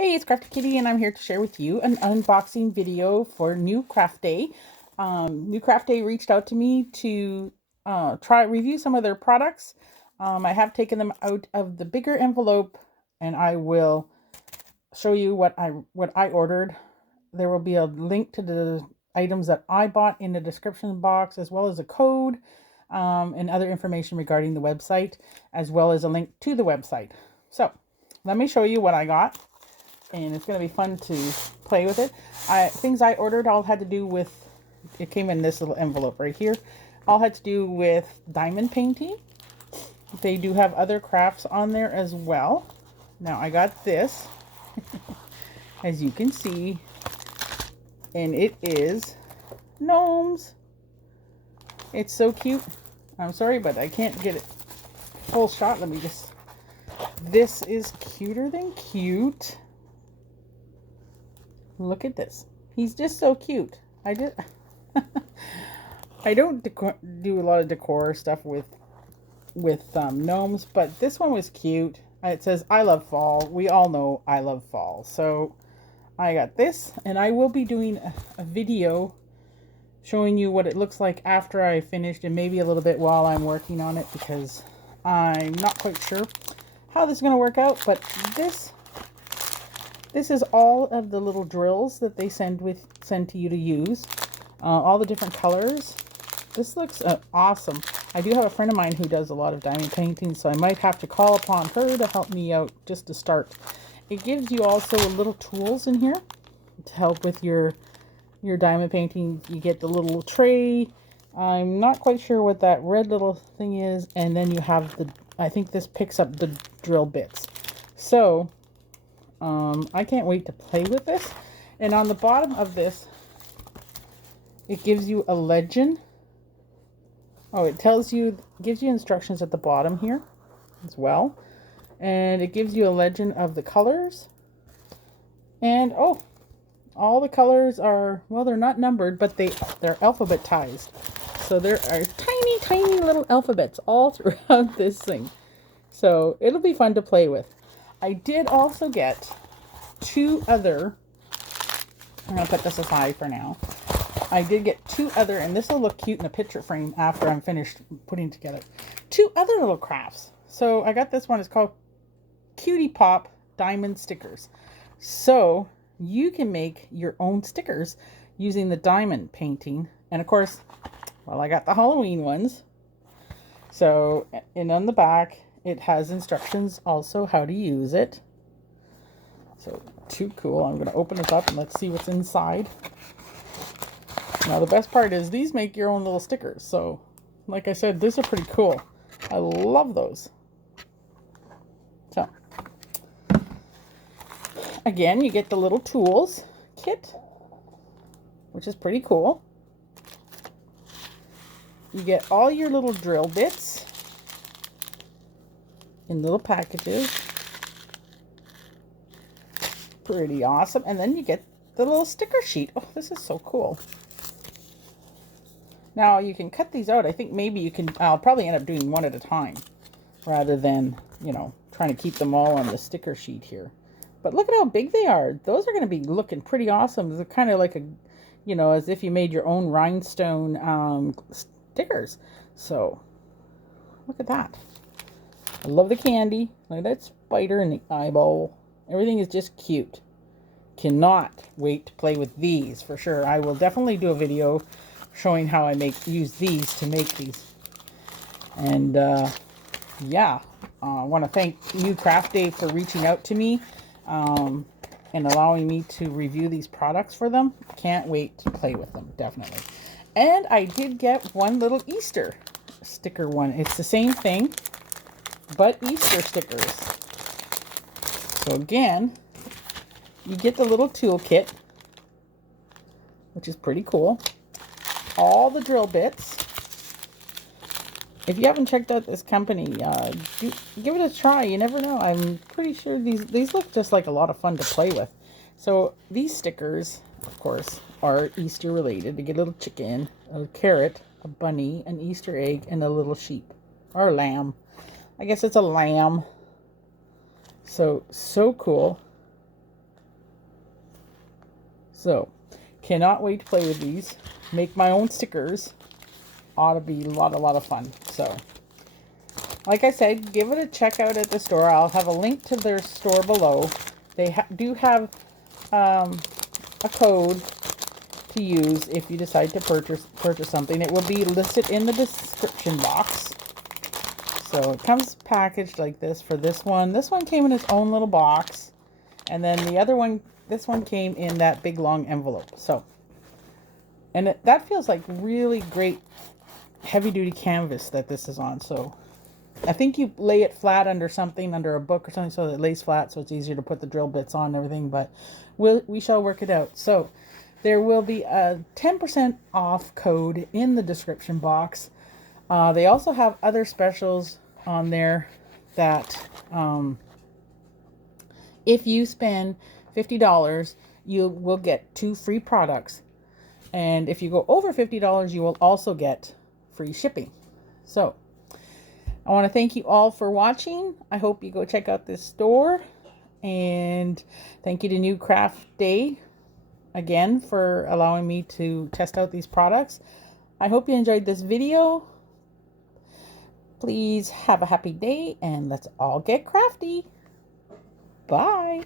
Hey, it's Crafty Kitty, and I'm here to share with you an unboxing video for New Craft Day. New Craft Day reached out to me to try review some of their products. I have taken them out of the bigger envelope, and I will show you what I ordered. There will be a link to the items that I bought in the description box, as well as a code and other information regarding the website, as well as a link to the website. So let me show you what I got, and it's going to be fun to play with it. Things I ordered all had to do with, it came in this little envelope right here, all had to do with diamond painting. They do have other crafts on there as well. Now I got this, as you can see, and it is gnomes. It's so cute. I'm sorry, but I can't get it full shot. Let me just, this is cuter than cute. Look at this. He's just so cute. I don't do a lot of decor stuff with gnomes, but this one was cute. It says, I love fall. We all know I love fall. So I got this, and I will be doing a video showing you what it looks like after I finished, and maybe a little bit while I'm working on it, because I'm not quite sure how this is going to work out. But this is all of the little drills that they send to you to use. All the different colors. This looks awesome. I do have a friend of mine who does a lot of diamond painting, so I might have to call upon her to help me out just to start. It gives you also little tools in here to help with your diamond painting. You get the little tray. I'm not quite sure what that red little thing is, and then you have the, I think this picks up the drill bits. So I can't wait to play with this. And on the bottom of this, it gives you a legend. Oh, it gives you instructions at the bottom here as well. And it gives you a legend of the colors. And oh, all the colors are, well, they're not numbered, but they're alphabetized. So there are tiny, tiny little alphabets all throughout this thing. So it'll be fun to play with. I did also get two other, I'm going to put this aside for now. I did get two other, and this will look cute in a picture frame after I'm finished putting together, two other little crafts. So I got this one. It's called Cutie Pop Diamond Stickers. So you can make your own stickers using the diamond painting. And of course, well, I got the Halloween ones. So, and on the back, it has instructions also how to use it. So too cool. I'm going to open this up and let's see what's inside. Now the best part is these make your own little stickers. So like I said, these are pretty cool. I love those. So again, you get the little tools kit, which is pretty cool. You get all your little drill bits in little packages. Pretty awesome. And then you get the little sticker sheet. Oh, this is so cool. Now you can cut these out. I think maybe you can, I'll probably end up doing one at a time rather than, you know, trying to keep them all on the sticker sheet here. But look at how big they are. Those are going to be looking pretty awesome. They're kind of like a, you know, as if you made your own rhinestone stickers. So look at that. I love the candy. Look at that spider and the eyeball. Everything is just cute. Cannot wait to play with these for sure. I will definitely do a video showing how I use these to make these. And yeah, I want to thank New Craft Day for reaching out to me and allowing me to review these products for them. Can't wait to play with them, definitely. And I did get one little Easter sticker one. It's the same thing, but Easter stickers. So again, you get the little toolkit, which is pretty cool. All the drill bits. If you haven't checked out this company, give it a try. You never know. I'm pretty sure these look just like a lot of fun to play with. So these stickers, of course, are Easter related. You get a little chicken, a carrot, a bunny, an Easter egg, and a little sheep. Or a lamb. I guess it's a lamb. So cool. So, cannot wait to play with these. Make my own stickers. Ought to be a lot of fun. So, like I said, give it a check out at the store. I'll have a link to their store below. They do have a code to use if you decide to purchase something. It will be listed in the description box. So it comes packaged like this for this one. This one came in its own little box. And then the other one, this one came in that big long envelope. So, and that feels like really great heavy duty canvas that this is on. So I think you lay it flat under something, under a book or something, so that it lays flat, so it's easier to put the drill bits on and everything, but we shall work it out. So there will be a 10% off code in the description box. They also have other specials on there that if you spend $50, you will get 2 free products. And if you go over $50, you will also get free shipping. So I want to thank you all for watching. I hope you go check out this store. And thank you to New Craft Day again for allowing me to test out these products. I hope you enjoyed this video. Please have a happy day and let's all get crafty. Bye.